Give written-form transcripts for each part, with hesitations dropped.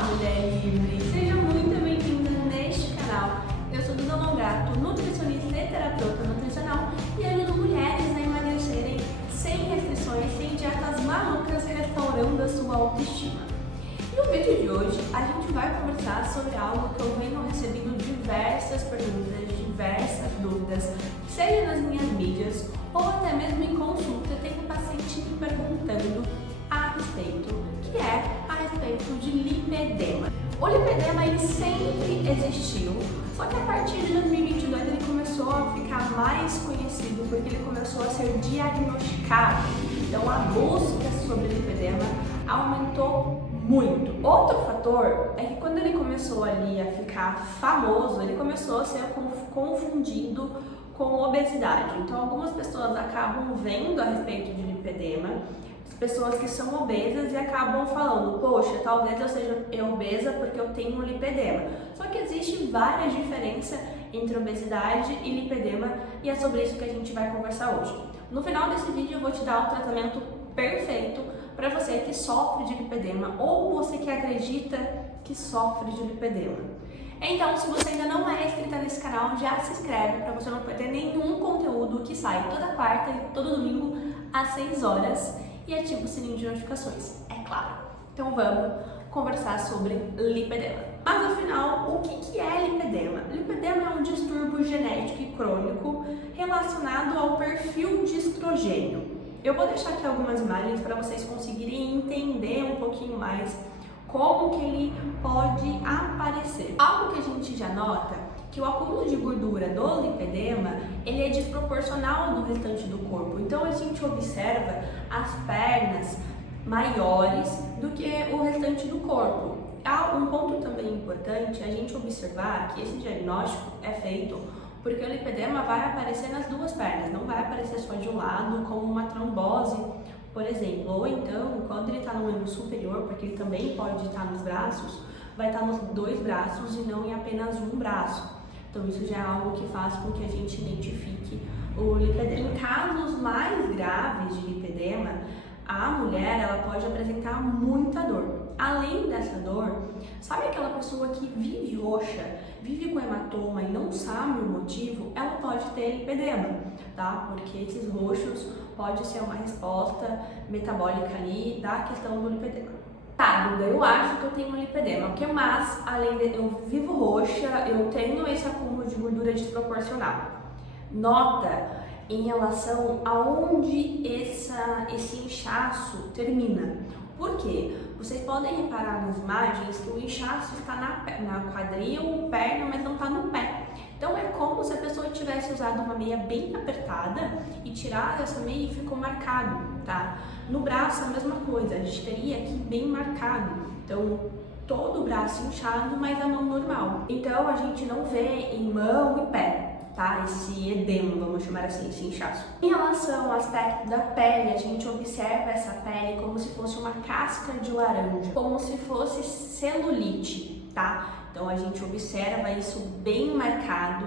Olá, mulher livre! Seja muito bem-vinda neste canal. Eu sou Duda Longato, nutricionista e terapeuta nutricional e ajudo mulheres a emagrecerem sem restrições, sem dietas malucas, restaurando a sua autoestima. E no vídeo de hoje, a gente vai conversar sobre algo que eu venho recebendo diversas perguntas, diversas dúvidas, seja nas minhas mídias ou até mesmo em consulta. Tem um paciente me perguntando a respeito, que é a respeito de lipedema. O lipedema ele sempre existiu, só que a partir de 2022 ele começou a ficar mais conhecido porque ele começou a ser diagnosticado. Então a busca sobre lipedema aumentou muito. Outro fator é que quando ele começou ali a ficar famoso, ele começou a ser confundido com obesidade. Então algumas pessoas acabam vendo a respeito de lipedema, pessoas que são obesas e acabam falando, poxa, talvez eu seja obesa porque eu tenho um lipedema. Só que existe várias diferenças entre obesidade e lipedema e é sobre isso que a gente vai conversar hoje. No final desse vídeo eu vou te dar o tratamento perfeito para você que sofre de lipedema ou você que acredita que sofre de lipedema. Então, se você ainda não é inscrita nesse canal, já se inscreve para você não perder nenhum conteúdo que sai toda quarta e todo domingo às 6 horas. E ativa o sininho de notificações, é claro. Então vamos conversar sobre lipedema. Mas afinal, o que é lipedema? Lipedema é um distúrbio genético e crônico relacionado ao perfil de estrogênio. Eu vou deixar aqui algumas imagens para vocês conseguirem entender um pouquinho mais como que ele pode aparecer. Algo que a gente já nota que o acúmulo de gordura do lipedema ele é desproporcional do restante do corpo. Então a gente observa as pernas maiores do que o restante do corpo. Há um ponto também importante a gente observar que esse diagnóstico é feito porque o lipedema vai aparecer nas duas pernas, não vai aparecer só de um lado como uma trombose, por exemplo, ou então quando ele está no membro superior, porque ele também pode estar nos braços, vai estar nos dois braços e não em apenas um braço. Então isso já é algo que faz com que a gente identifique o lipedema. Em casos mais graves de lipedema, a mulher ela pode apresentar muita dor. Além dessa dor, sabe aquela pessoa que vive roxa, vive com hematoma e não sabe o motivo, ela pode ter lipedema, tá? Porque esses roxos pode ser uma resposta metabólica ali da questão do lipedema. Tá, Duda, eu acho que eu tenho lipedema, mas além de eu vivo roxa, eu tenho esse acúmulo de gordura desproporcional. Nota em relação a onde esse inchaço termina. Por quê? Vocês podem reparar nas imagens que o inchaço está na quadril, perna, mas não está no pé. Então é como se a pessoa tivesse usado uma meia bem apertada e tirado essa meia e ficou marcado, tá? No braço a mesma coisa, a gente teria aqui bem marcado. Então todo o braço inchado, mas a mão normal. Então a gente não vê em mão e pé, tá? Esse edema, vamos chamar assim, esse inchaço. Em relação ao aspecto da pele, a gente observa essa pele como se fosse uma casca de laranja, como se fosse celulite, tá? Então a gente observa isso bem marcado.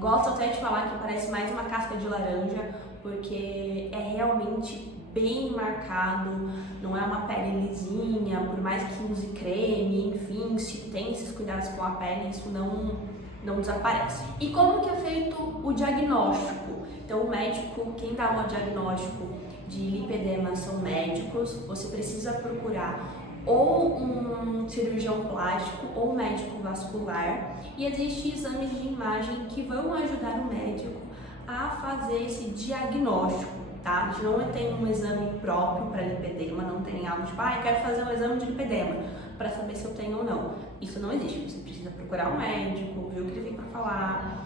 Gosto até de falar que parece mais uma casca de laranja, porque é realmente bem marcado, não é uma pele lisinha, por mais que use creme, enfim, se tem esses cuidados com a pele, isso não desaparece. E como que é feito o diagnóstico? Então o médico, quem dá o diagnóstico de lipedema são médicos, você precisa procurar ou um cirurgião plástico ou um médico vascular e existem exames de imagem que vão ajudar o médico a fazer esse diagnóstico, tá? A gente não tem um exame próprio para lipedema, não tem algo tipo, eu quero fazer um exame de lipedema para saber se eu tenho ou não. Isso não existe, você precisa procurar um médico, ver o que ele tem para falar,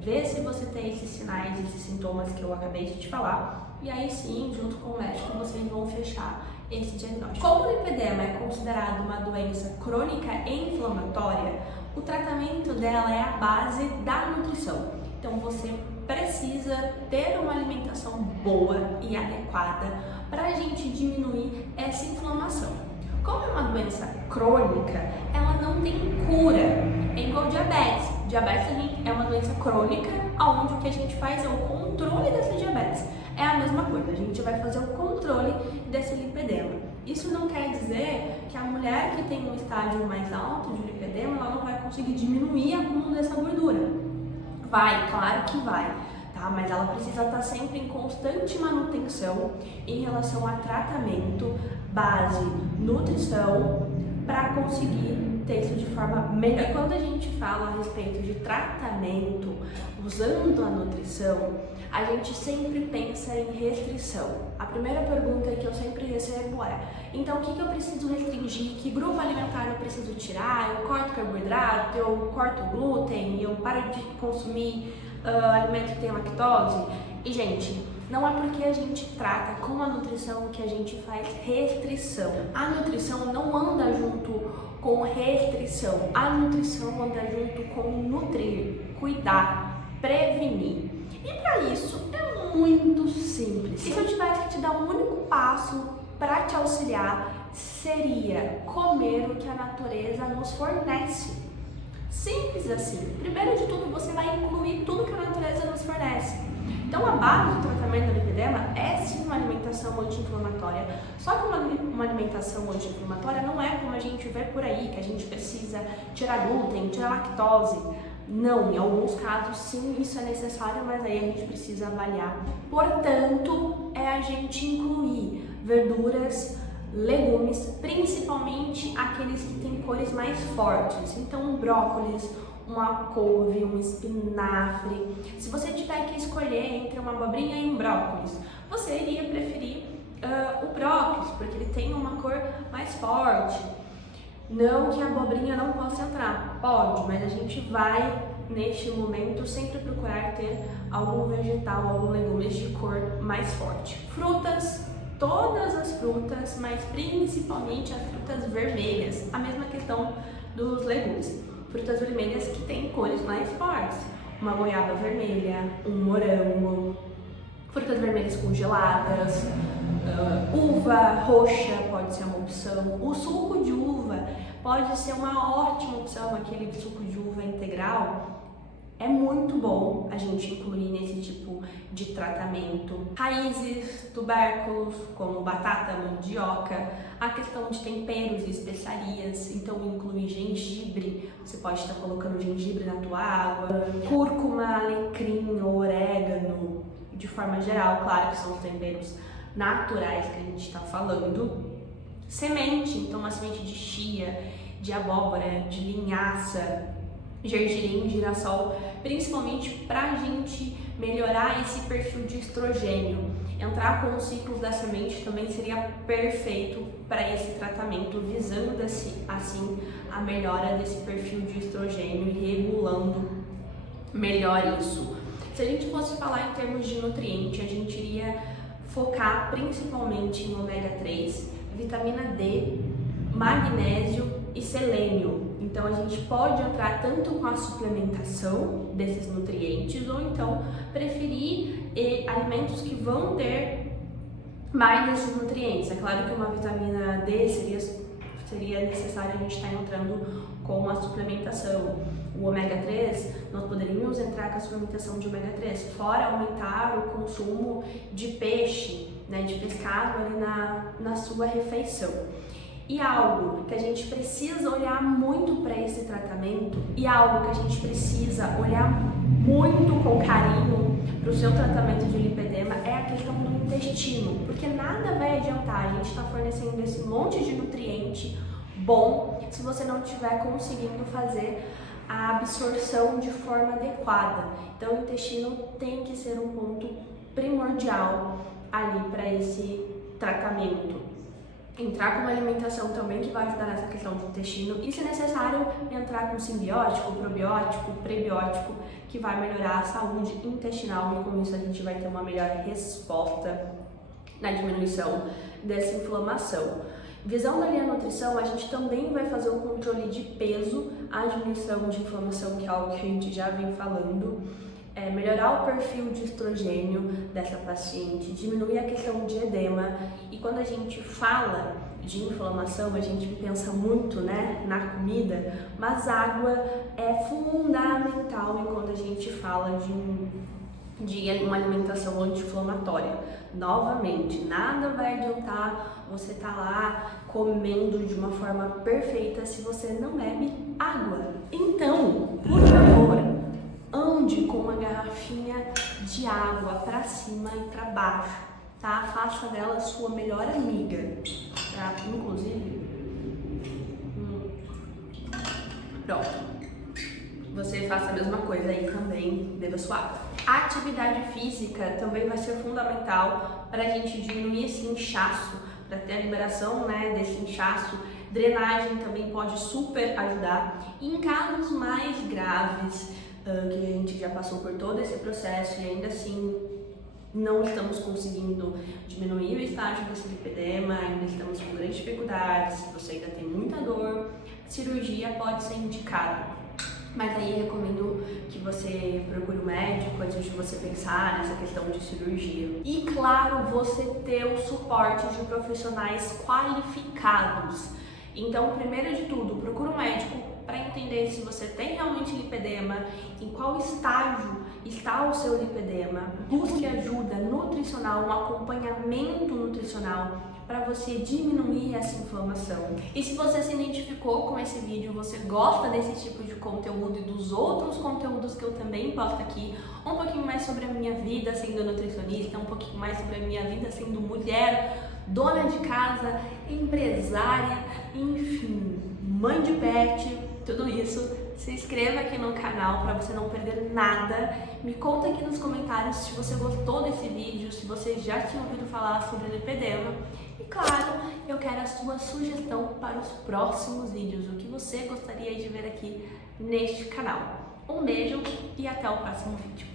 ver se você tem esses sinais, esses sintomas que eu acabei de te falar, e aí sim, junto com o médico, vocês vão fechar esse diagnóstico. Como o lipedema é considerado uma doença crônica e inflamatória, o tratamento dela é a base da nutrição. Então você precisa ter uma alimentação boa e adequada para a gente diminuir essa inflamação. Como é uma doença crônica, ela não tem cura, é igual diabetes. Diabetes é uma doença crônica, onde o que a gente faz é o controle dessa diabetes. É a mesma coisa, a gente vai fazer o controle desse lipedema. Isso não quer dizer que a mulher que tem um estágio mais alto de lipedema, ela não vai conseguir diminuir o acúmulo dessa gordura. Vai, claro que vai, tá? Mas ela precisa estar sempre em constante manutenção em relação a tratamento, base, nutrição, para conseguir ter isso de forma melhor. Quando a gente fala a respeito de tratamento usando a nutrição, a gente sempre pensa em restrição. A primeira pergunta que eu sempre recebo é: então o que eu preciso restringir? Que grupo alimentar eu preciso tirar? Eu corto carboidrato? Eu corto glúten? Eu paro de consumir alimento que tem lactose? E gente, não é porque a gente trata com a nutrição que a gente faz restrição. A nutrição não anda junto com restrição. A nutrição anda junto com nutrir, cuidar, prevenir. E para isso é muito simples. E se eu tivesse que te dar um único passo para te auxiliar, seria comer o que a natureza nos fornece. Simples assim. Primeiro de tudo, você vai incluir tudo que a natureza nos fornece. Então, a base do tratamento da lipedema é sim uma alimentação anti-inflamatória. Só que uma alimentação anti-inflamatória não é como a gente vê por aí, que a gente precisa tirar glúten, tirar lactose. Não, em alguns casos sim, isso é necessário, mas aí a gente precisa avaliar. Portanto, é a gente incluir verduras, legumes, principalmente aqueles que têm cores mais fortes. Então, um brócolis, uma couve, um espinafre. Se você tiver que escolher entre uma abobrinha e um brócolis, você iria preferir o brócolis, porque ele tem uma cor mais forte. Não que a abobrinha não possa entrar, pode, mas a gente vai, neste momento, sempre procurar ter algum vegetal, algum legumes de cor mais forte. Frutas, todas as frutas, mas principalmente as frutas vermelhas. A mesma questão dos legumes. Frutas vermelhas que têm cores mais fortes. Uma goiaba vermelha, um morango, frutas vermelhas congeladas, uva roxa pode ser uma opção. O suco de uva pode ser uma ótima opção, aquele suco de uva integral. É muito bom a gente incluir nesse tipo de tratamento. Raízes, tubérculos, como batata, mandioca, a questão de temperos e especiarias, então incluir gengibre, você pode estar colocando gengibre na tua água, cúrcuma, alecrim, orégano, de forma geral, claro que são os temperos naturais que a gente está falando. Semente, então uma semente de chia, de abóbora, de linhaça, gergelim, girassol, principalmente para a gente melhorar esse perfil de estrogênio. Entrar com os ciclos da semente também seria perfeito para esse tratamento, visando assim a melhora desse perfil de estrogênio e regulando melhor isso. Se a gente fosse falar em termos de nutriente, a gente iria focar principalmente em ômega 3, vitamina D, magnésio e selênio. Então a gente pode entrar tanto com a suplementação desses nutrientes ou então preferir alimentos que vão ter mais desses nutrientes. É claro que uma vitamina D seria necessário a gente estar entrando com a suplementação. O ômega 3, nós poderíamos entrar com a suplementação de ômega 3, fora aumentar o consumo de peixe, né, de pescado ali na sua refeição. E algo que a gente precisa olhar muito para esse tratamento e algo que a gente precisa olhar muito com carinho para o seu tratamento de lipedema é a questão do intestino, porque nada vai adiantar a gente estar fornecendo esse monte de nutriente bom se você não estiver conseguindo fazer a absorção de forma adequada. Então o intestino tem que ser um ponto primordial ali para esse tratamento. Entrar com uma alimentação também que vai ajudar nessa questão do intestino e, se necessário, entrar com simbiótico, probiótico, prebiótico, que vai melhorar a saúde intestinal e com isso a gente vai ter uma melhor resposta na diminuição dessa inflamação. Visando ali a nutrição, a gente também vai fazer o controle de peso, a diminuição de inflamação, que é algo que a gente já vem falando, melhorar o perfil de estrogênio dessa paciente, diminuir a questão de edema. E quando a gente fala de inflamação, a gente pensa muito, né, na comida, mas água é fundamental enquanto a gente fala de uma alimentação anti-inflamatória. Novamente, nada vai adiantar você estar lá comendo de uma forma perfeita se você não bebe água. Então, por favor, ande com uma garrafinha de água para cima e para baixo, tá? Faça dela sua melhor amiga, tá? Inclusive, pronto. Você faça a mesma coisa aí também, beba sua água. A atividade física também vai ser fundamental para a gente diminuir esse inchaço, para ter a liberação, né, desse inchaço. Drenagem também pode super ajudar. E em casos mais graves, que a gente já passou por todo esse processo e ainda assim não estamos conseguindo diminuir o estágio desse lipedema, ainda estamos com grandes dificuldades, você ainda tem muita dor, cirurgia pode ser indicada. Mas aí eu recomendo que você procure um médico antes de você pensar nessa questão de cirurgia. E claro, você ter o suporte de profissionais qualificados. Então, primeiro de tudo, procure um médico para entender se você tem realmente lipedema, em qual estágio está o seu lipedema. Busque ajuda nutricional, um acompanhamento nutricional para você diminuir essa inflamação. E se você se identificou com esse vídeo, você gosta desse tipo de conteúdo e dos outros conteúdos que eu também posto aqui, um pouquinho mais sobre a minha vida sendo nutricionista, um pouquinho mais sobre a minha vida sendo mulher, dona de casa, empresária, enfim, mãe de pet, tudo isso, se inscreva aqui no canal para você não perder nada. Me conta aqui nos comentários se você gostou desse vídeo, se você já tinha ouvido falar sobre lipedema. E claro, eu quero a sua sugestão para os próximos vídeos, o que você gostaria de ver aqui neste canal. Um beijo e até o próximo vídeo.